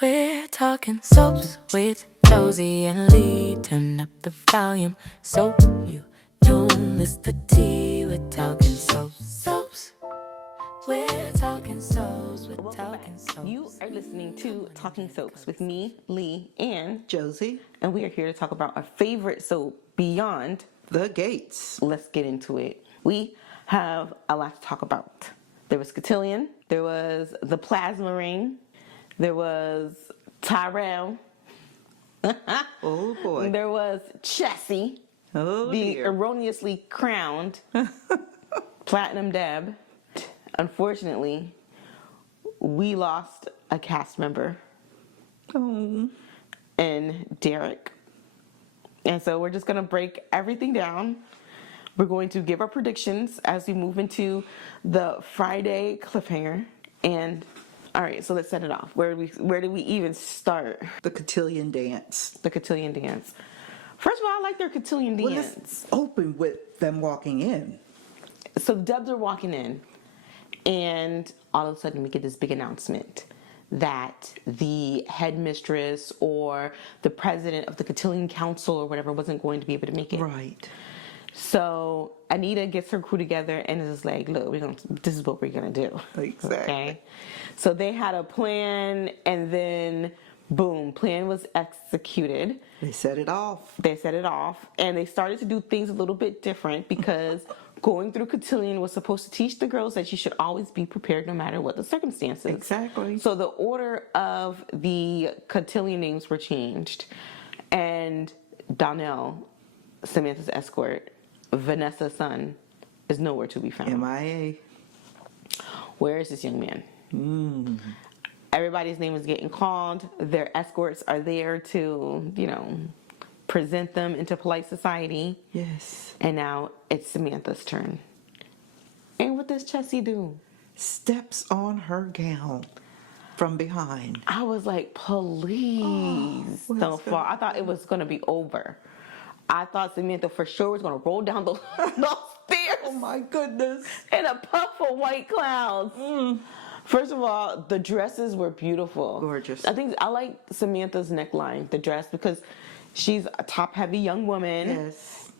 We're talking soaps with Josie and Lee. Turn up the volume so you don't miss the tea. We're talking soaps. We're talking soaps. We're talking soaps. You are listening to Talking Soaps with me, Lee, and Josie, and we are here to talk about our favorite soap, Beyond the Gates. Let's get into it. We have a lot to talk about. There was Cotillion, there was the Plasma Ring, there was Tyrell, Oh boy. there was Chessie, Oh the dear. erroneously crowned Platinum Deb. Unfortunately, we lost a cast member Oh. in Derek. And so we're just going to break everything down. We're going to give our predictions as we move into the Friday cliffhanger. And all right, so let's set it off. Where do we even start? The Cotillion dance. The Cotillion dance. First of all, I like their Cotillion Well, dance. let's open with them walking in. So Debs are walking in, and all of a sudden we get this big announcement that the headmistress or the president of the Cotillion Council or whatever wasn't going to be able to make it. Right. So Anita gets her crew together and is like, look, this is what we're going to do. Exactly. Okay? So they had a plan, and then boom, plan was executed. They set it off. They set it off, and they started to do things a little bit different because going through Cotillion was supposed to teach the girls that you should always be prepared no matter what the circumstances. Exactly. So the order of the Cotillion names were changed, and Donnell, Samantha's escort, Vanessa's son, is nowhere to be found. MIA. Where is this young man? Everybody's name is getting called. Their escorts are there to, present them into polite society. Yes. And now it's Samantha's turn. And what does Chessie do? Steps on her gown from behind. I was like, please what's don't fall. gonna I thought it was going to be over. I thought Samantha for sure was going to roll down those stairs Oh my goodness. in a puff of white clouds. First of all, the dresses were beautiful. Gorgeous. I like Samantha's neckline, the dress, because she's a top-heavy young woman. Yes.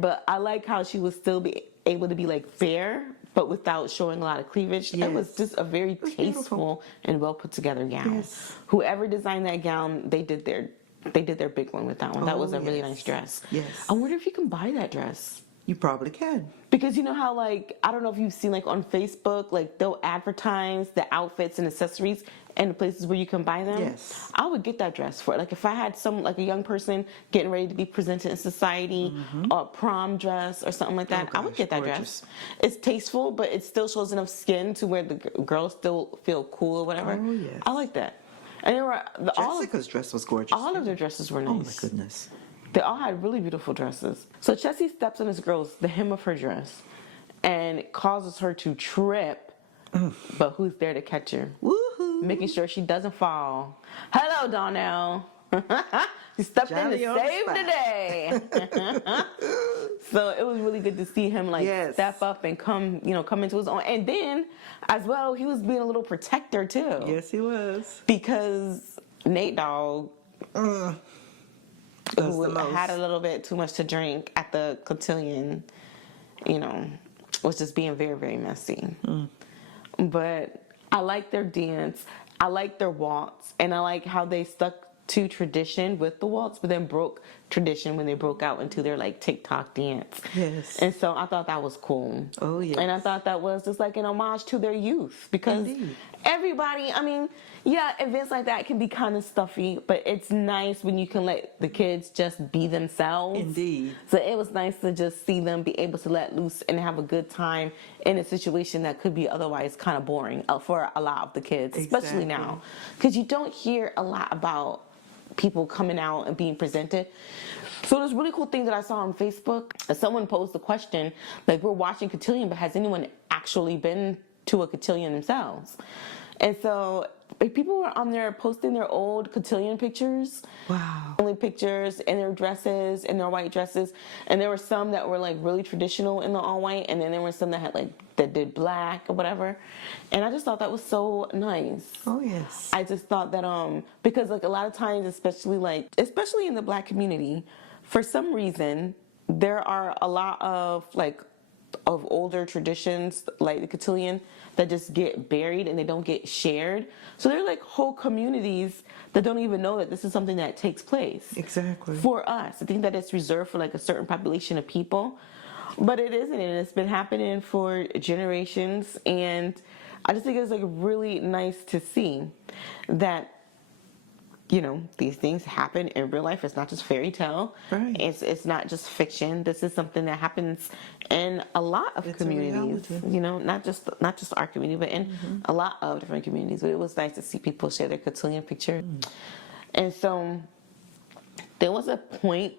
But I like how she would still be able to be like fair, but without showing a lot of cleavage. Yes. It was just a very tasteful beautiful. and well put together gown. Yes. Whoever designed that gown, they did their big one with that one. That Oh, was a really yes. nice dress. Yes. I wonder if you can buy that dress. You probably can. Because you know how, I don't know if you've seen, on Facebook, they'll advertise the outfits and accessories and the places where you can buy them. Yes. I would get that dress for it. If I had a young person getting ready to be presented in society, or a prom dress or something like that, Oh, I would gosh, get that gorgeous. dress. It's tasteful, but it still shows enough skin to where the girls still feel cool or whatever. Oh, yes. I like that. And there were Jessica's dress was gorgeous. all of their dresses were nice. Oh my goodness. They all had really beautiful dresses. So Chessie steps on this girl's, the hem of her dress, and it causes her to trip. But who's there to catch her? Woohoo. Making sure she doesn't fall. Hello, Donnell. He stepped Johnny in on to the save spot. the day. So it was really good to see him Yes. step up and come into his own. And then, as well, he was being a little protector too. Yes, he was. Because Nate Dogg, Was who the most. had a little bit too much to drink at the Cotillion, was just being very, very messy. But I like their dance. I like their waltz. And I like how they stuck to tradition with the waltz, but then broke tradition when they broke out into their TikTok dance. Yes. And so I thought that was cool. Oh, yes. And I thought that was just an homage to their youth, because Indeed. everybody, events like that can be kind of stuffy, but it's nice when you can let the kids just be themselves. Indeed. So it was nice to just see them be able to let loose and have a good time in a situation that could be otherwise kind of boring for a lot of the kids, especially Exactly. now. Because you don't hear a lot about people coming out and being presented. So there's a really cool thing that I saw on Facebook. Someone posed the question, we're watching Cotillion, but has anyone actually been to a Cotillion themselves? And so people were on there posting their old cotillion pictures. Wow. Only pictures in their dresses, in their white dresses, and there were some that were like really traditional in the all white, and then there were some that had like that did black or whatever, and I just thought that was so nice. Oh yes. I just thought that because like a lot of times, especially in the black community, for some reason there are a lot of older traditions like the cotillion that just get buried and they don't get shared. So there are like whole communities that don't even know that this is something that takes place. Exactly. For us, I think that it's reserved for like a certain population of people, but it isn't, and it's been happening for generations. And I just think it's like really nice to see that, you know, these things happen in real life. It's not just fairy tale. Right. It's not just fiction. This is something that happens in a lot of communities. You know, not just our community, but in a lot of different communities. But it was nice to see people share their cotillion picture. And so there was a point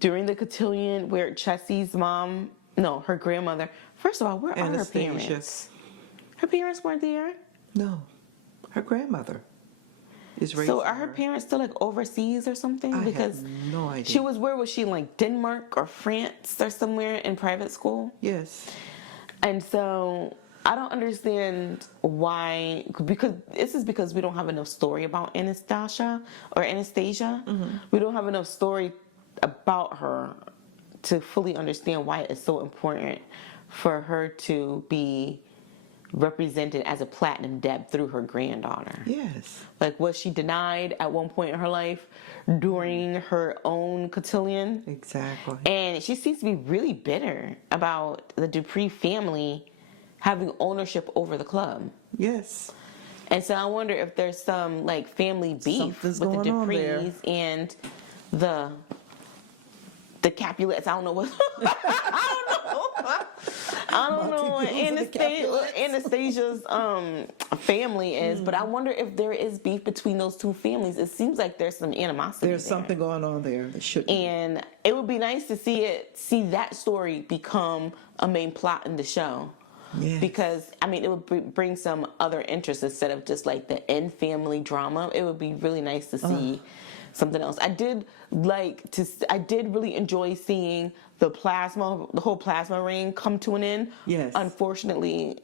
during the cotillion where Chessie's her grandmother. First of all, where are her parents? Her parents weren't there. No, her grandmother. So are her parents still like overseas or something? I Because have no idea. where was she, like Denmark or France or somewhere in private school? Yes. And so I don't understand why, because we don't have enough story about Anastasia. We don't have enough story about her to fully understand why it's so important for her to be represented as a platinum deb through her granddaughter. Yes. Like, was she denied at one point in her life during her own cotillion? Exactly. And she seems to be really bitter about the Dupree family having ownership over the club. Yes. And so I wonder if there's some like family beef Something's with the going on there. Duprees and the Capulets. I don't know what. I don't know what Anastasia's family is, but I wonder if there is beef between those two families. It seems like there's some animosity. There's something going on there that shouldn't. And it would be nice to see that story become a main plot in the show. Yes. Because I mean, it would bring some other interest instead of just like the end family drama. It would be really nice to see something else. I did really enjoy seeing the whole plasma ring come to an end. Yes. Unfortunately,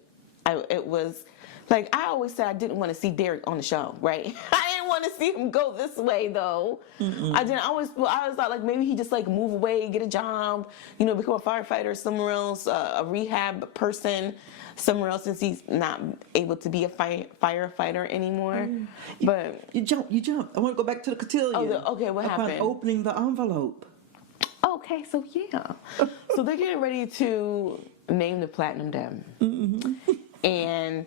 it was like I always said I didn't want to see Derek on the show, right? I didn't want to see him go this way though. I didn't. I always thought like maybe he just like move away, get a job, you know, become a firefighter somewhere else, a rehab person somewhere else, since he's not able to be a firefighter anymore. But you jump. I want to go back to the cotillion. Okay, what upon happened? Opening the envelope. Okay, so yeah. So they're getting ready to name the Platinum Deb. And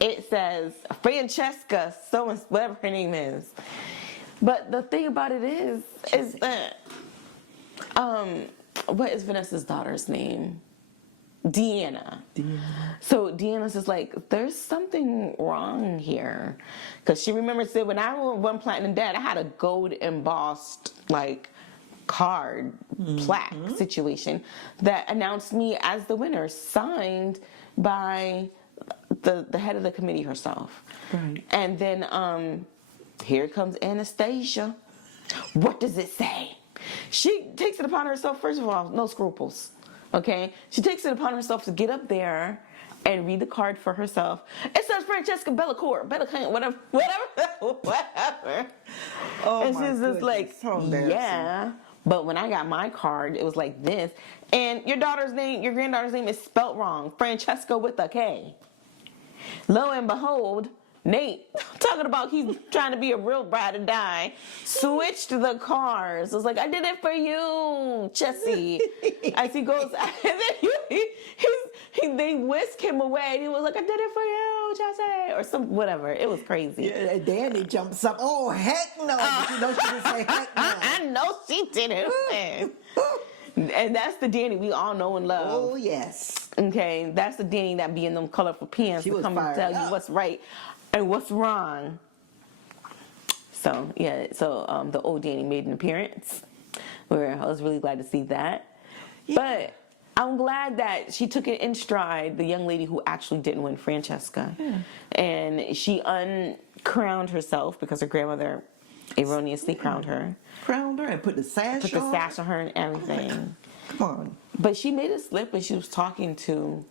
it says Francesca, whatever her name is. But the thing about it is that, what is Vanessa's daughter's name? Deanna. So Deanna's just like, there's something wrong here. Because she remembers that when I won Platinum Deb, I had a gold embossed, like, card plaque situation that announced me as the winner, signed by the head of the committee herself. Right. And then here comes Anastasia. What does it say? She takes it upon herself, first of all, no scruples. Okay? She takes it upon herself to get up there and read the card for herself. It says Francesca Bellacourt, whatever. Oh, and my she's just like, so embarrassing. yeah. But when I got my card, it was like this. And your granddaughter's name is spelt wrong. Francesca with a K. Lo and behold, Nate, talking about he's trying to be a real bride or die, switched the cars. I was like, I did it for you, Chessie. As he goes, and then they whisk him away. And he was like, I did it for you, Chessie. Or some, whatever. It was crazy. Yeah, Danny jumps up. Oh, heck no. You know she didn't say heck no. I know she didn't. And that's the Danny we all know and love. Oh, yes. Okay, that's the Danny that be in them colorful pants She to was come and fired tell you up. what's right and what's wrong. So, yeah, the old Danny made an appearance where I was really glad to see that. Yeah. But I'm glad that she took it in stride, the young lady who actually didn't win, Francesca. Yeah. And she uncrowned herself because her grandmother erroneously crowned her. Crowned her and put the sash Put the on. sash on her and everything. Come on. But she made a slip when she was talking to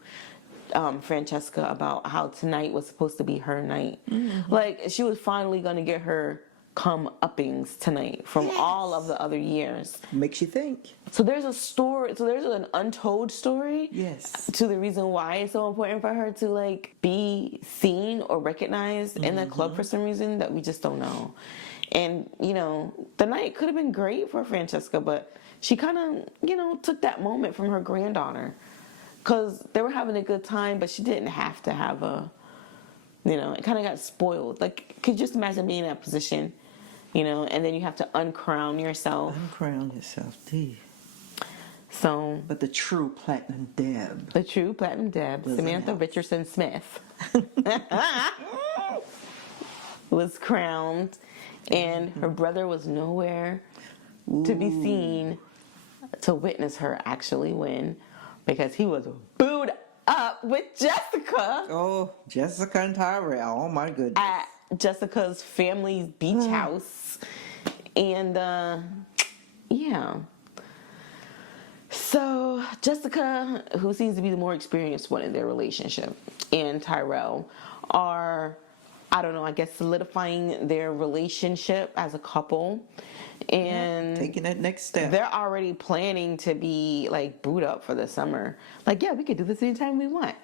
Francesca about how tonight was supposed to be her night. Mm-hmm. Like, she was finally going to get her come-uppings tonight from all of the other years. Makes you think. So there's a story, so there's an untold story. Yes. To the reason why it's so important for her to like be seen or recognized in the club for some reason that we just don't know. And, you know, the night could have been great for Francesca, but she kind of, you know, took that moment from her granddaughter. Because they were having a good time, but she didn't have to have a, you know, it kind of got spoiled. Like, could you just imagine being in that position, you know, and then you have to uncrown yourself. Uncrown yourself, too. So, But the true Platinum Deb. the true Platinum Deb, Was Samantha announced. Richardson Smith, was crowned, and her brother was nowhere to be seen to witness her actually win, because he was booed up with Jessica Oh, Jessica and Tyrell. Oh, my goodness. at Jessica's family's beach house. And, yeah. So, Jessica, who seems to be the more experienced one in their relationship, and Tyrell are, I don't know, I guess solidifying their relationship as a couple. And Taking that next step. they're already planning to be like boot up for the summer. Like, yeah, we could do this anytime we want.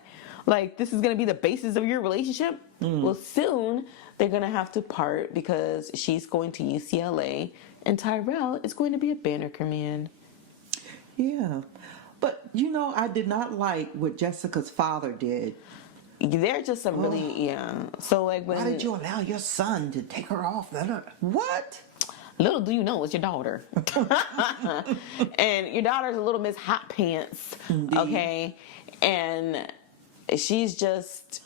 Like, this is going to be the basis of your relationship. Well, soon they're going to have to part because she's going to UCLA and Tyrell is going to be a Banneker man. Yeah. But, you know, I did not like what Jessica's father did. They're just some really, yeah. So, like, when. Why did you allow your son to take her off? What? Little do you know, it's your daughter. And your daughter's a little Miss Hot Pants, okay? And she's just,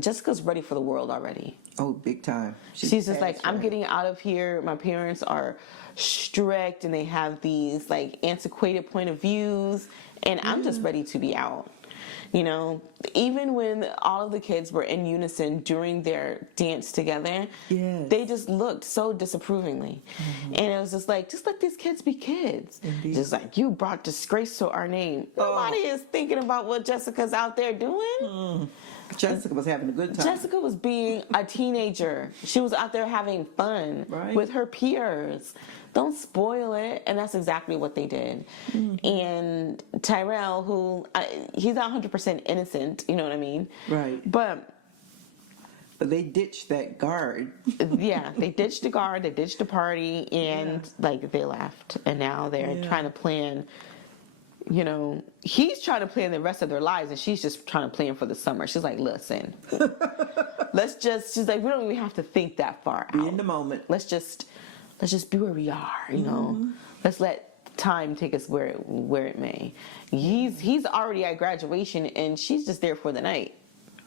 Jessica's ready for the world already. Oh, big time. She's just like, fast, I'm right? getting out of here. My parents are strict and they have these like antiquated point of views, and I'm just ready to be out. You know, even when all of the kids were in unison during their dance together, Yes. they just looked so disapprovingly. And it was just let these kids be kids. Indeed. Just like, you brought disgrace to our name. Nobody is thinking about what Jessica's out there doing. Jessica was having a good time. Jessica was being a teenager. She was out there having fun Right. with her peers. Don't spoil it. And that's exactly what they did. And Tyrell, who, he's not 100% innocent, you know what I mean? Right. But, But they ditched that guard. yeah, they ditched the guard, they ditched the party, and, like, they left. And now they're trying to plan, you know, he's trying to plan the rest of their lives, and she's just trying to plan for the summer. She's like, listen, she's like, we don't even have to think that far Be out. in the moment. Let's just be where we are, you know. Let's let time take us where it may. He's already at graduation, and she's just there for the night,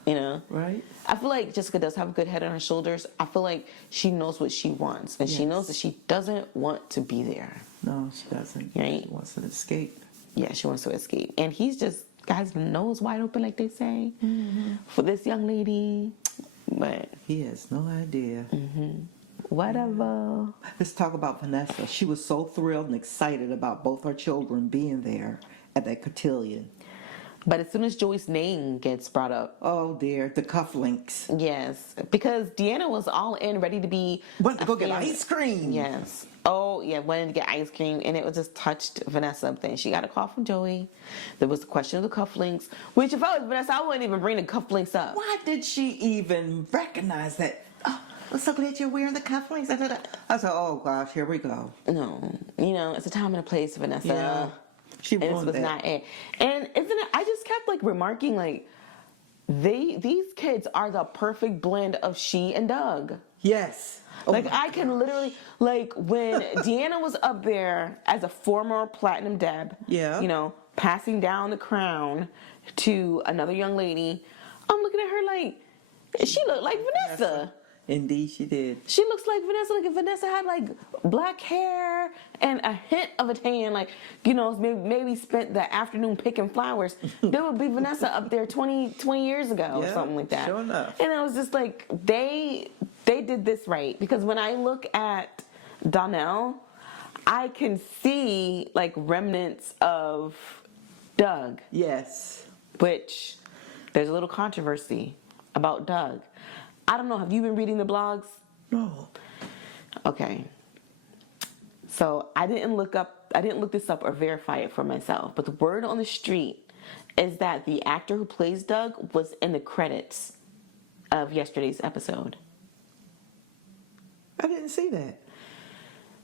you know. Right. I feel like Jessica does have a good head on her shoulders. I feel like she knows what she wants, and she Yes. knows that she doesn't want to be there. No, she doesn't. Right. She wants to escape. Yeah, she wants to escape, and he's just got his nose wide open, like they say, for this young lady. But He has no idea. whatever. Let's talk about Vanessa. She was so thrilled and excited about both her children being there at that cotillion. But as soon as Joey's name gets brought up, Oh dear, the cufflinks. yes, because Deanna was all in, ready to be. Went to a go get fan- ice cream. Yes. Oh yeah, wanted to get ice cream, and it was just touched Vanessa up there. She got a call from Joey. There was the question of the cufflinks, which if I was Vanessa, I wouldn't even bring the cufflinks up. Why did she even recognize that? Oh, I'm so glad you're wearing the cufflinks. I said, oh gosh, here we go. No, you know, it's a time and a place, Vanessa. Yeah. She And this ruined was that. not it. And isn't it? I just kept like remarking like these kids are the perfect blend of she and Doug. Yes. Oh Like my I can literally like when Deanna was up there as a former platinum Deb, Yeah. you know, passing down the crown to another young lady. I'm looking at her like she looked like Vanessa. Indeed, she did. She looks like Vanessa. Like if Vanessa had like black hair and a hint of a tan, like maybe spent the afternoon picking flowers, there would be Vanessa up there 20 years ago or Yeah, something like that. sure enough. And I was just like, they did this right, because when I look at Donnell, I can see like remnants of Doug. Yes. Which there's a little controversy about Doug. I don't know. Have you been reading the blogs? No. Okay. So I didn't look this up or verify it for myself, but the word on the street is that the actor who plays Doug was in the credits of yesterday's episode. I didn't see that.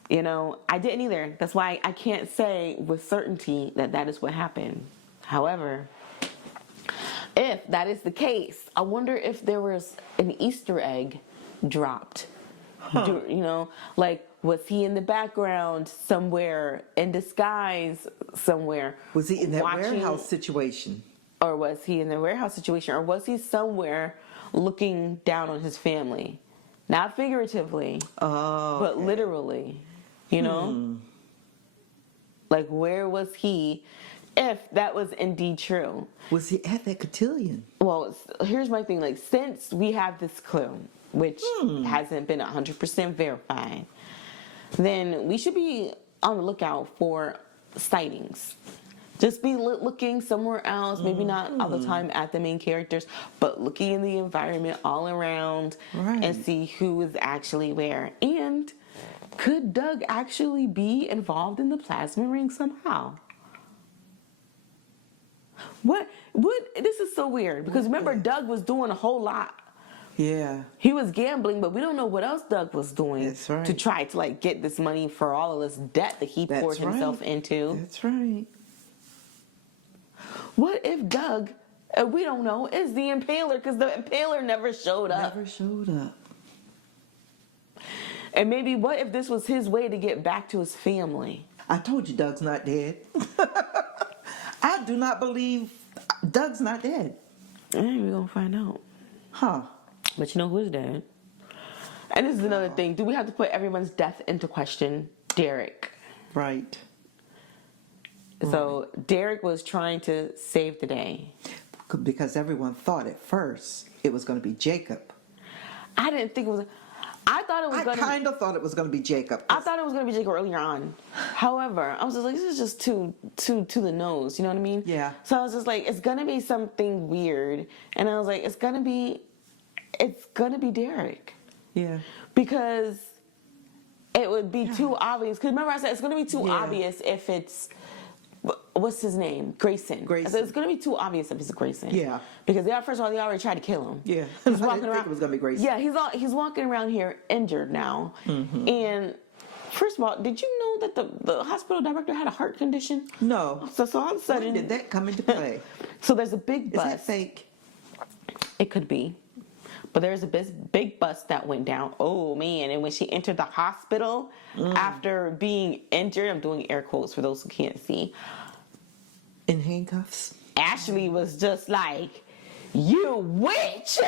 I didn't either. That's why I can't say with certainty that is what happened. However, if that is the case, I wonder if there was an Easter egg dropped. Like, was he in the background somewhere in disguise somewhere? Was he in that warehouse situation? Or was he in the warehouse situation? Or was he somewhere looking down on his family? Not figuratively, but literally, Like, where was he if that was indeed true? Was he at that cotillion? Well, here's my thing. Like, since we have this clue, which hasn't been 100% verified, then we should be on the lookout for sightings. Just be looking somewhere else, maybe not all the time at the main characters, but looking in the environment all around and see who is actually where. And could Doug actually be involved in the plasma ring somehow? What? This is so weird, because remember, Doug was doing a whole lot. Yeah. He was gambling, but we don't know what else Doug was doing to try to like get this money for all of this debt that he poured himself into. That's right. What if Doug, we don't know, is the impaler, because the impaler never showed up. Never showed up. And maybe what if this was his way to get back to his family? I told you Doug's not dead. I do not believe Doug's not dead. We're going to find out. Huh. But you know who is dead? And this is another thing. Do we have to put everyone's death into question? Derek. Right. So Derek was trying to save the day. Because everyone thought at first it was going to be Jacob. I didn't think it was... I thought it was going to... I kind of thought it was going to be Jacob. I thought it was going to be Jacob earlier on. However, I was just like, this is just too to the nose. You know what I mean? Yeah. So I was just like, it's going to be something weird. And I was like, it's going to be Derek. Yeah. Because it would be too obvious. Because remember I said it's going to be too obvious if it's... What's his name? Grayson. I said it's going to be too obvious if it's Grayson. Yeah. Because first of all, they already tried to kill him. Yeah. He's I walking didn't around. think it was going to be Grayson. Yeah, he's walking around here injured now. Mm-hmm. And first of all, did you know that the hospital director had a heart condition? No. So all of a sudden... When did that come into play? So there's a big bus. Is that fake? It could be. But there's a big bus that went down. Oh, man. And when she entered the hospital after being injured, I'm doing air quotes for those who can't see, in handcuffs? Ashley was just like, you witch!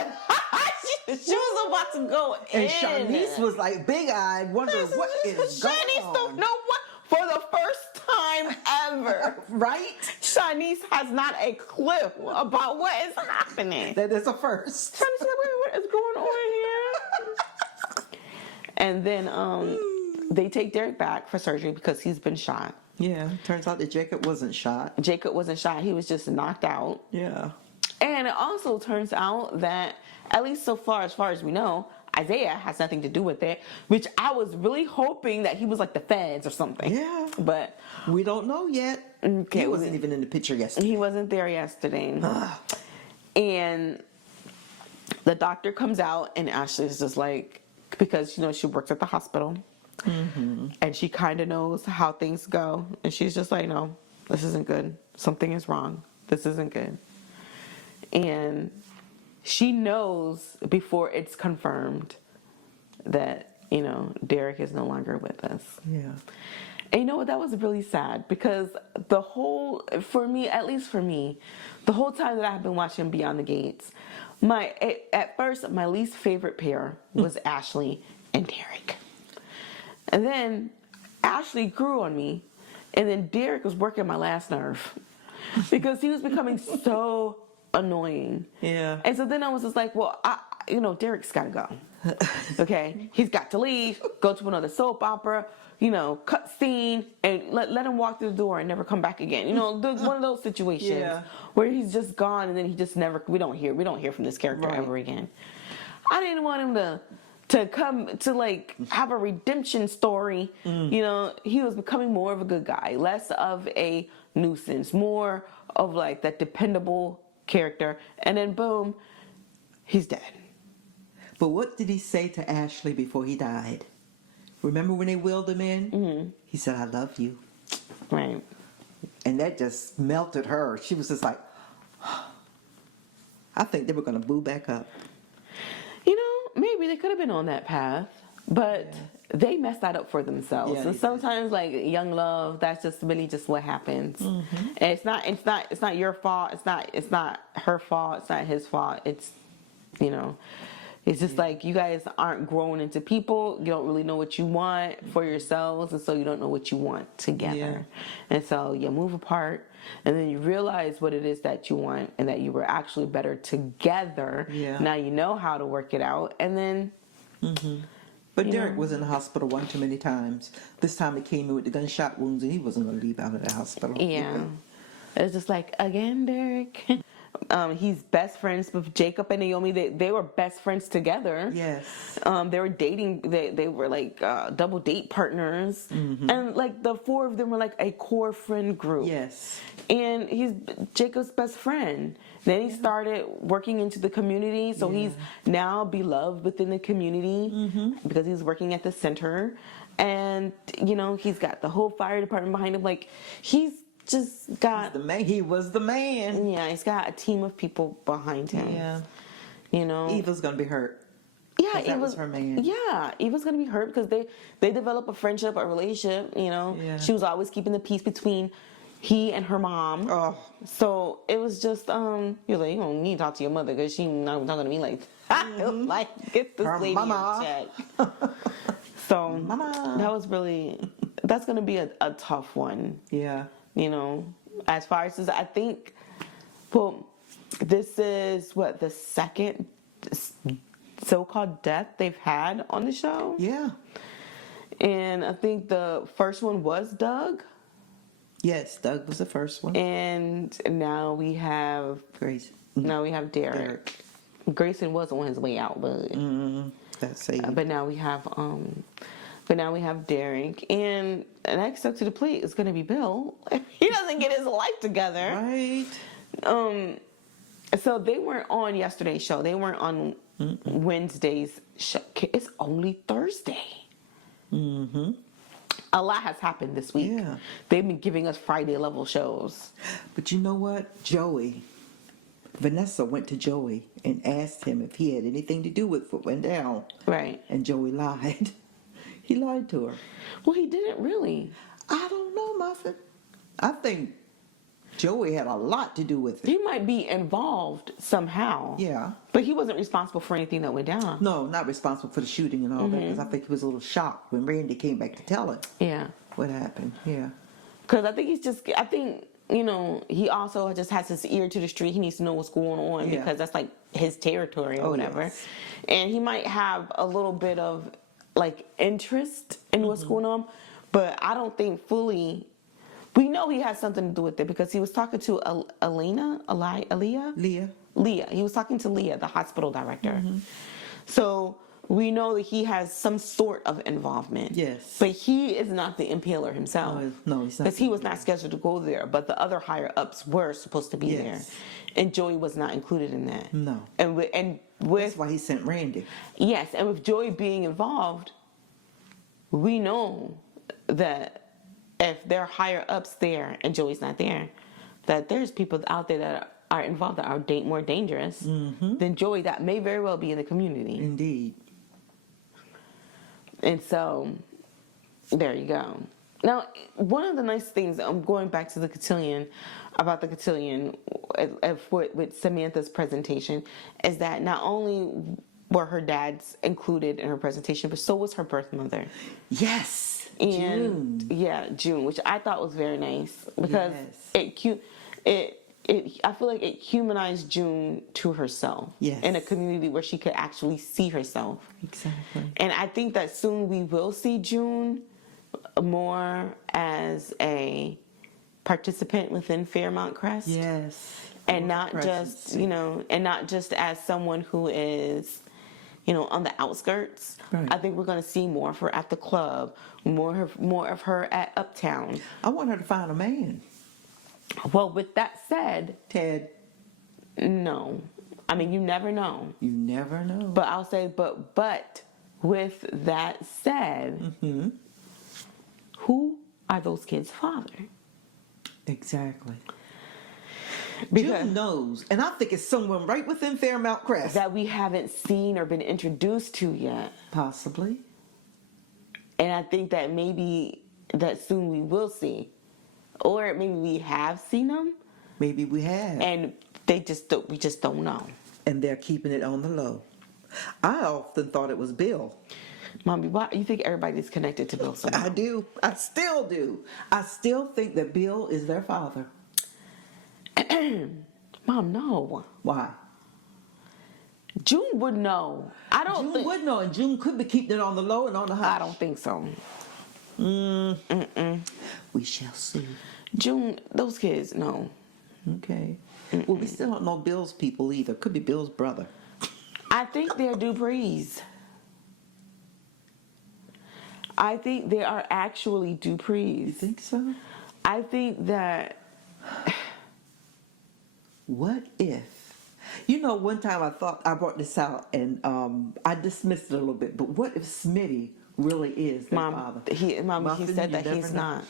she was about to go in. And Shanice was like big-eyed, wondering what is going on. Shanice don't know what, for the first time ever. Right? Shanice has not a clue about what is happening. That is a first. Shanice like, wait, what is going on here? And then they take Derek back for surgery because he's been shot. Yeah, turns out that Jacob wasn't shot. Jacob wasn't shot. He was just knocked out. Yeah. And it also turns out that, at least so far as we know, Isaiah has nothing to do with it, which I was really hoping that he was like the feds or something. Yeah. But we don't know yet. Okay, he wasn't even in the picture yesterday. He wasn't there yesterday. And the doctor comes out, and Ashley's just like, because, she works at the hospital. Mm-hmm. And she kind of knows how things go. And she's just like, no, this isn't good. Something is wrong. This isn't good. And she knows before it's confirmed that, Derek is no longer with us. Yeah. And you know what? That was really sad, because at least for me, the whole time that I've been watching Beyond the Gates, At first, my least favorite pair was Ashley and Derek. And then Ashley grew on me, and then Derek was working my last nerve because he was becoming so annoying. Yeah. And so then I was just like, well, Derek's got to go. Okay? He's got to leave, go to another soap opera, cut scene, and let him walk through the door and never come back again. One of those situations where he's just gone and then he just never, we don't hear from this character ever again. I didn't want him to come to like have a redemption story. He was becoming more of a good guy, less of a nuisance, more of like that dependable character. And then boom, he's dead. But what did he say to Ashley before he died? Remember when they wheeled him in? Mm-hmm. He said, "I love you." Right. And that just melted her. She was just like, I think they were going to boo back up. Maybe they could have been on that path, but they messed that up for themselves. Yeah, and sometimes, like young love, that's just really just what happens. Mm-hmm. And it's not your fault. It's not her fault. It's not his fault. It's it's just like you guys aren't growing into people. You don't really know what you want for yourselves, and so you don't know what you want together. Yeah. And so you move apart, and then you realize what it is that you want, and that you were actually better together. Yeah. Now you know how to work it out, and then. Mm-hmm. But Derek was in the hospital one too many times. This time he came in with the gunshot wounds, and he wasn't going to leave out of the hospital. Yeah, it's just like again, Derek. He's best friends with Jacob and Naomi. They were best friends together. Yes. They were dating. They were like double date partners. Mm-hmm. And like the four of them were like a core friend group. Yes. And he's Jacob's best friend. Then he started working into the community. So he's now beloved within the community because he's working at the center. And, he's got the whole fire department behind him. Like, he's just got the man. He was the man. Yeah, he's got a team of people behind him. Yeah, Eva's gonna be hurt. Yeah, that was her man. Yeah, Eva's gonna be hurt because they develop a friendship, a relationship. She was always keeping the peace between he and her mom. Oh, so it was just you're like, you don't need to talk to your mother because she's not talking to me like like get this her lady mama. a check. So mama. That's gonna be a tough one. Yeah. As far as I think, this is the second so-called death they've had on the show. Yeah. And I think the first one was Doug. Yes, Doug was the first one. And now we have Grayson. Now we have Derek. Grayson was on his way out, but that's it. But now we have Derek, and next up to the plate is going to be Bill. He doesn't get his life together. Right. So they weren't on yesterday's show. They weren't on Wednesday's show. It's only Thursday. Mm-hmm. A lot has happened this week. Yeah. They've been giving us Friday level shows. But you know what? Vanessa went to Joey and asked him if he had anything to do with what went down. Right. And Joey lied. He lied to her. Well, he didn't really. I don't know, Muffin. I think Joey had a lot to do with it. He might be involved somehow. Yeah. But he wasn't responsible for anything that went down. No, not responsible for the shooting and all that. Because I think he was a little shocked when Randy came back to tell him. Yeah. What happened. Yeah. Because I think he also just has his ear to the street. He needs to know what's going on because that's like his territory or whatever. Yes. And he might have a little bit of like interest in what's going on, but I don't think fully. We know he has something to do with it because he was talking to Leah. He was talking to Leah, the hospital director. Mm-hmm. So we know that he has some sort of involvement. Yes. But he is not the impaler himself. No, he's not. Because he was not scheduled to go there, but the other higher ups were supposed to be there. And Joey was not included in that. No. And that's why he sent Randy. Yes, and with Joey being involved, we know that if there are higher ups there and Joey's not there, that there's people out there that are involved that are more dangerous than Joey that may very well be in the community. Indeed. And so, there you go. Now, one of the nice things, I'm going back to the cotillion, about the cotillion with Samantha's presentation, is that not only were her dads included in her presentation, but so was her birth mother. Yes, And June. yeah, June, which I thought was very nice because Yes. I feel like it humanized June to herself. Yes. In a community where she could actually see herself. Exactly. And I think that soon we will see June more as a participant within Fairmont Crest. Yes. And not just, and not just as someone who is, on the outskirts. Right. I think we're going to see more of her at the club, more of her at Uptown. I want her to find a man. Well, with that said, Ted. no. I mean, you never know. You never know. But I'll say, but with that said, who are those kids' father? Exactly. Because June knows, and I think it's someone right within Fairmount Crest. that we haven't seen or been introduced to yet. Possibly. And I think that maybe that soon we will see. Or maybe we have seen them. Maybe we have. And we just don't know. And they're keeping it on the low. I often thought it was Bill. Mommy, why you think everybody's connected to Bill somehow? I do. I still do. I still think that Bill is their father. Mom, no. Why? June would know. I don't June think. would know, and June could be keeping it on the low and on the high. I don't think so. We shall see. June, those kids, no. Okay. Well, we still don't know Bill's people either. Could be Bill's brother. I think they're Dupree's. I think they are actually Dupree's. You think so? I think that. What if? One time I thought I brought this out and I dismissed it a little bit. But what if Smitty really is their father? He Muffin, said you that never he's know. not.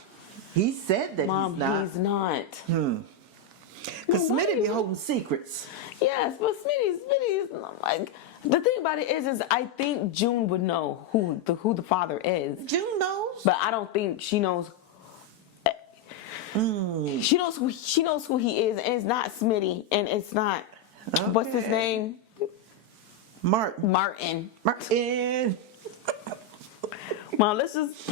He said that Mom, he's not. he's not. Because Well, why Smitty do be you- holding secrets. Yes, but Smitty's like the thing about it is I think June would know who the father is, June knows. but I don't think she knows. She knows who he is, and it's not Smitty, and it's not what's his Okay. name, Martin. Martin. Martin. Mom, let's just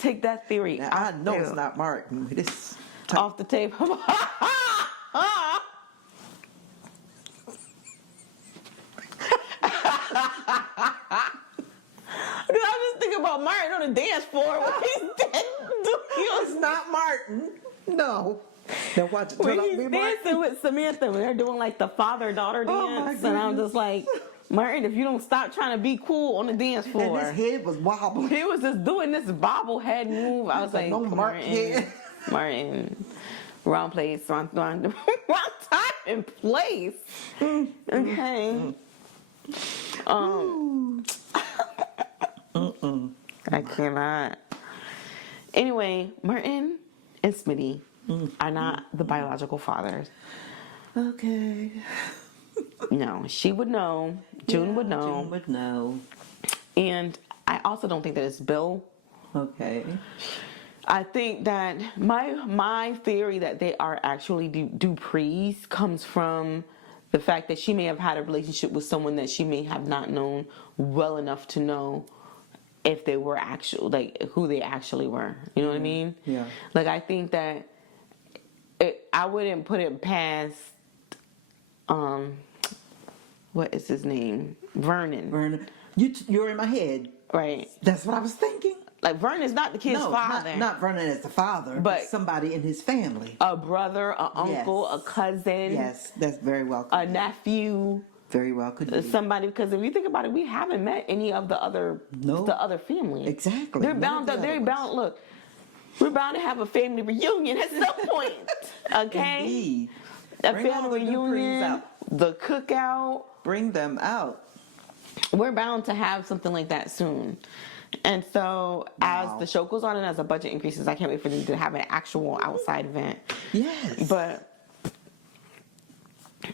take that theory Now, I know off it's not Martin. This off the table. Because I was just thinking about Martin on the dance floor when he's it's not Martin. No. Now watch it. when Turn up he's be Martin. dancing with Samantha when they're doing like the father-daughter Oh, my dance, and I'm goodness. just like, Martin, if you don't stop trying to be cool on the dance And floor. his head was wobbling. He was just doing this bobblehead move. I was like, no Martin head. Martin, wrong place, wrong time and place. Okay. I cannot. Anyway, Martin and Smitty are not the biological fathers. Okay. No, she would know. June would know. June would know. And I also don't think that it's Bill. Okay. I think that my theory that they are actually Dupree's comes from the fact that she may have had a relationship with someone that she may have not known well enough to know if they were actually, like, who they actually were. You know what I mean? Yeah. Like, I think that I wouldn't put it past, what is his name? Vernon. Vernon. You're in my head. Right. That's what I was thinking. Like, Vernon's not the kid's No, father. not Vernon as the father, but somebody in his family. A brother, a uncle, Yes. a cousin, Yes, that's very well. a nephew, Very well could be. somebody. Because if you think about it, we haven't met any of the other family. Exactly. They're None bound. of the They're other bound. Look, we're bound to have a family reunion at some point. Okay, Indeed. a Bring all family the Duprees reunion, out. the cookout. Bring them out. We're bound to have something like that soon. And so, as Wow. the show goes on and as the budget increases, I can't wait for them to have an actual outside event. Yes. But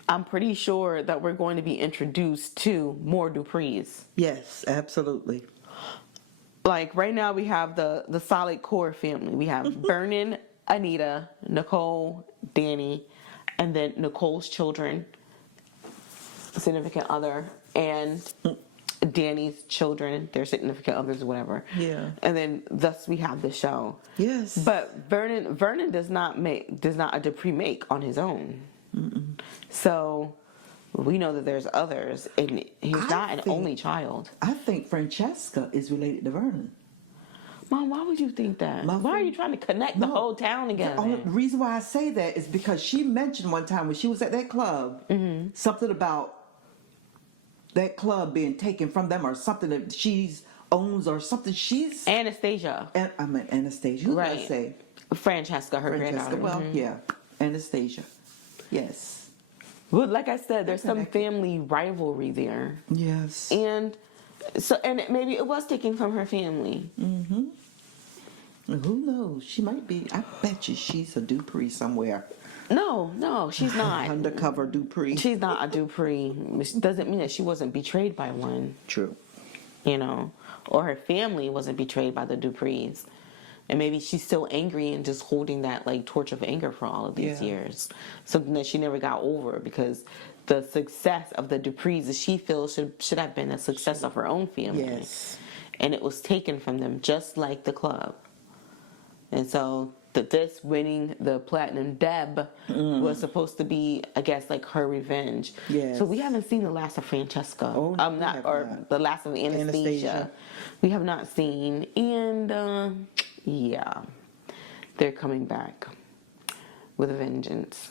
I'm pretty sure that we're going to be introduced to more Duprees. Yes, absolutely. like right now we have the solid core family. We have Vernon, Anita, Nicole, Danny, and then Nicole's children, significant other, and Danny's children, their significant others, or whatever. Yeah. And then thus we have the show. Yes. But Vernon does not a Dupree make on his own. So we know that there's others, and he's not an only child. I think Francesca is related to Vernon. Mom, why would you think that? Why are you trying to connect the whole town together? The reason why I say that is because she mentioned one time when she was at that club something about that club being taken from them, or something that she's owns, or something. She's Anastasia. I meant Anastasia. Who did I say? Francesca, her granddaughter. Well, yeah, Anastasia. Yes. Well, like I said, there's some family rivalry there. Yes. And maybe it was taken from her family. Who knows? She might be. I bet you she's a Dupree somewhere. No, she's not. Undercover Dupree. She's not a Dupree. Which doesn't mean that she wasn't betrayed by one. True. Or her family wasn't betrayed by the Duprees. And maybe she's still angry and just holding that like torch of anger for all of these years. Something that she never got over, because the success of the Duprees that she feels should have been the success of her own family. Yes. And it was taken from them, just like the club. And so this winning the Platinum Deb was supposed to be, I guess, like her revenge. Yes. So we haven't seen the last of Francesca. Not. The last of Anastasia. We have not seen. And they're coming back with a vengeance.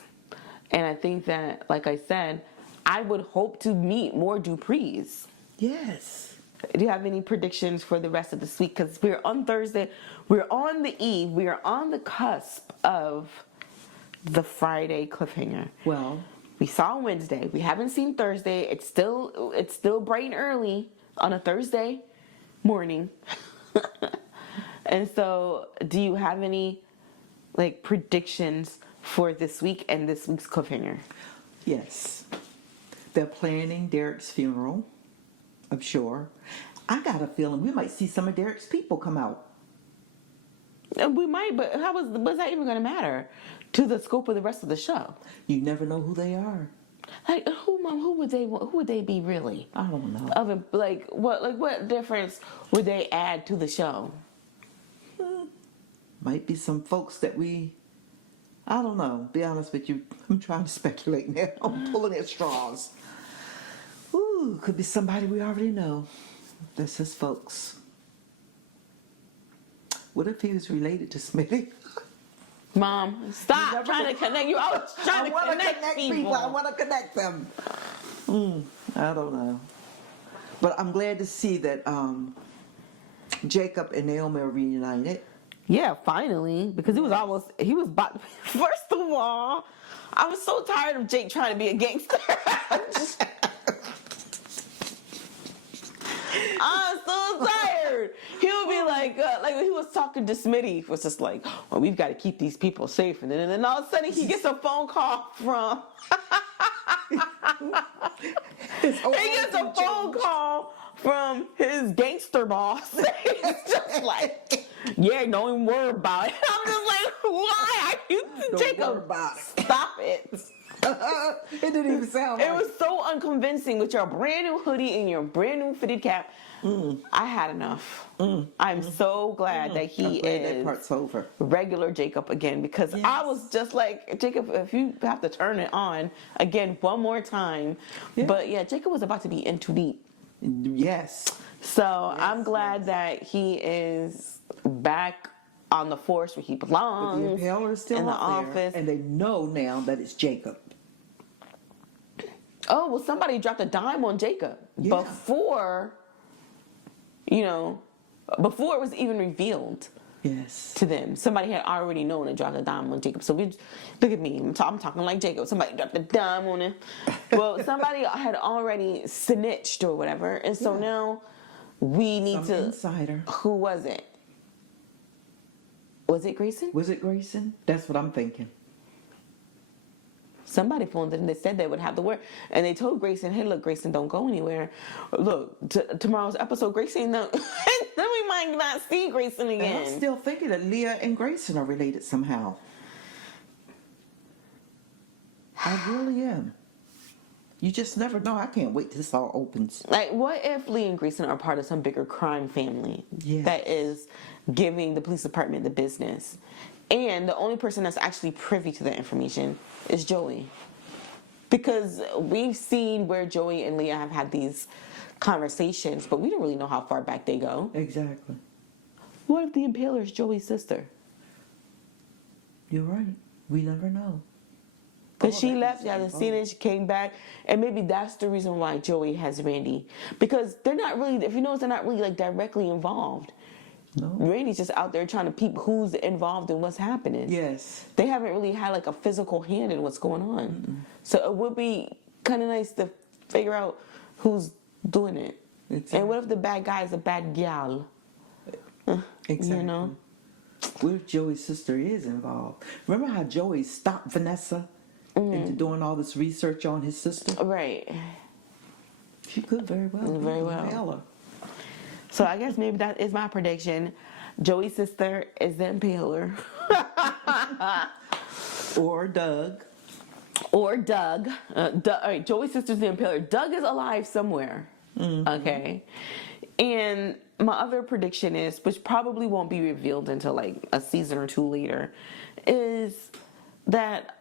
And I think that, like I said, I would hope to meet more Duprees. Yes. Do you have any predictions for the rest of this week? Because we're on Thursday. We're on the eve. We are on the cusp of the Friday cliffhanger. Well, we saw Wednesday. We haven't seen Thursday. It's still bright and early on a Thursday morning. And so, do you have any like predictions for this week and this week's cliffhanger? yes. They're planning Derek's funeral, I'm sure. I got a feeling we might see some of Derek's people come out. We might, but what's that even going to matter to the scope of the rest of the show? You never know who they are. Like who would they be really? I don't know. What difference would they add to the show? Might be some folks that I don't know. Be honest with you, I'm trying to speculate now. I'm pulling at straws. Ooh, could be somebody we already know. That's his folks. What if he was related to Smitty? Mom, stop trying to connect you. I was trying to connect people. I want to connect them. I don't know. But I'm glad to see that Jacob and Naomi are reunited. Yeah, finally, because he was about. First of all, I was so tired of Jake trying to be a gangster. I'm so tired. He would be like he was talking to Smitty, was just like, well, we've got to keep these people safe. And then all of a sudden he gets a phone call from, from his gangster boss. It's just like, yeah, don't even worry about it. I'm just like, why are you, Jacob, stop it. It didn't even sound It right. was so unconvincing with your brand new hoodie and your brand new fitted cap. I had enough. I'm so glad that he is that part's over. regular Jacob again, because I was just like, Jacob, if you have to turn it on again one more time. Yeah. But yeah, Jacob was about to be in too deep. Yes. So I'm glad that he is back on the force where he belongs. The impaler is still in the out there, office. and they know now that it's Jacob. Oh, well, somebody dropped a dime on Jacob before it was even revealed Yes. to them. Somebody had already known and dropped a dime on Jacob. So look at me. I'm talking like Jacob. Somebody dropped a dime on him. Well, somebody had already snitched or whatever. And so now we need Some insider. Who was it? Was it Grayson? Was it Grayson? That's what I'm thinking. Somebody phoned in and they said they would have the word. And they told Grayson, hey, look, Grayson, don't go anywhere. Look, tomorrow's episode, Grayson, then we might not see Grayson And I'm again. still thinking that Leah and Grayson are related somehow. I really am. You just never know. I can't wait till this all opens. Like, what if Lee and Grayson are part of some bigger crime family Yes. that is giving the police department the business? And the only person that's actually privy to that information is Joey. Because we've seen where Joey and Leah have had these conversations, but we don't really know how far back they go. Exactly. What if the Impaler is Joey's sister? You're right. We never know. Because she that left, is you haven't so seen it, she came back, and maybe that's the reason why Joey has Randy. Because they're not really, if you notice, they're not really like directly involved. No. Randy's just out there trying to peep who's involved in what's happening. Yes. They haven't really had like a physical hand in what's going on. Mm-mm. So it would be kind of nice to figure out who's doing it. Exactly. And what if the bad guy is a bad gal? Exactly. You know? What if Joey's sister is involved? Remember how Joey stopped Vanessa into doing all this research on his sister? Right. She could very well. be Very the well. Impaler. So I guess maybe that is my prediction. Joey's sister is the Impaler. Or Doug. Or Doug. All right, Joey's sister's the Impaler. Doug is alive somewhere. Okay. And my other prediction is, which probably won't be revealed until like a season or two later, is that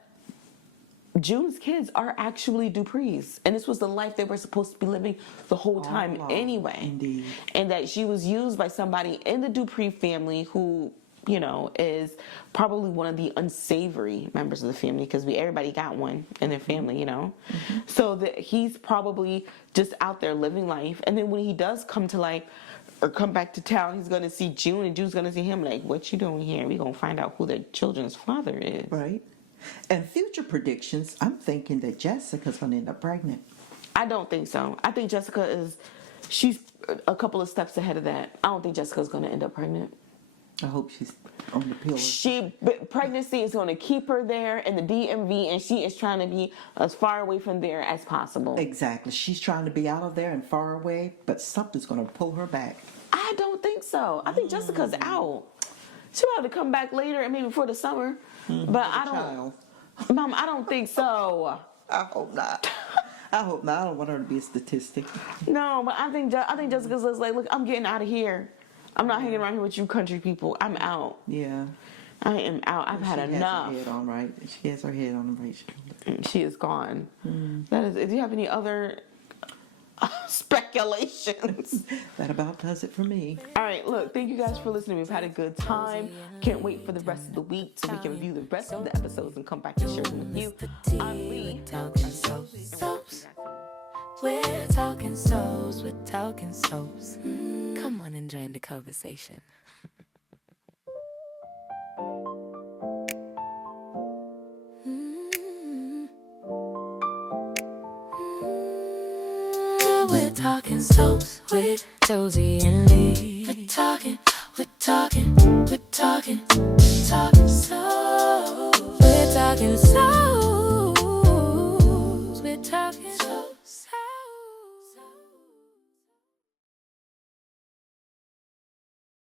June's kids are actually Dupree's. And this was the life they were supposed to be living the whole time anyway. Indeed. And that she was used by somebody in the Dupree family who, you know, is probably one of the unsavory members of the family, because everybody got one in their family, you know. So that he's probably just out there living life. And then when he does come to life or come back to town, he's going to see June, and June's going to see him like, what you doing here? We're going to find out who their children's father is. Right. And future predictions, I'm thinking that Jessica's going to end up pregnant. I don't think so. I think she's a couple of steps ahead of that. I don't think Jessica's going to end up pregnant. I hope she's on the pill. Pregnancy is going to keep her there in the DMV, and she is trying to be as far away from there as possible. Exactly. She's trying to be out of there and far away, but something's going to pull her back. I don't think so. I think Jessica's out. She'll have to come back later and maybe before the summer. But I don't. Child. Mom, I don't think so. I hope not. I hope not. I don't want her to be a statistic. No, but I think Jessica's like, look, I'm getting out of here. I'm not hanging around here with you country people. I'm out. Yeah. I am out. I've had enough. She has her head on right. She has her head on the right shoulder. She is gone. That is. Do you have any other speculations? That about does it for me. All right, look, thank you guys for listening. We've had a good time. Can't wait for the rest of the week so we can review the rest of the episodes and come back and share them with you. I'm Lee. Talking soaps. We're talking soaps. We're talking soaps. Come on and join the conversation. We're talking soaps with Josie and Lee. We're talking soaps.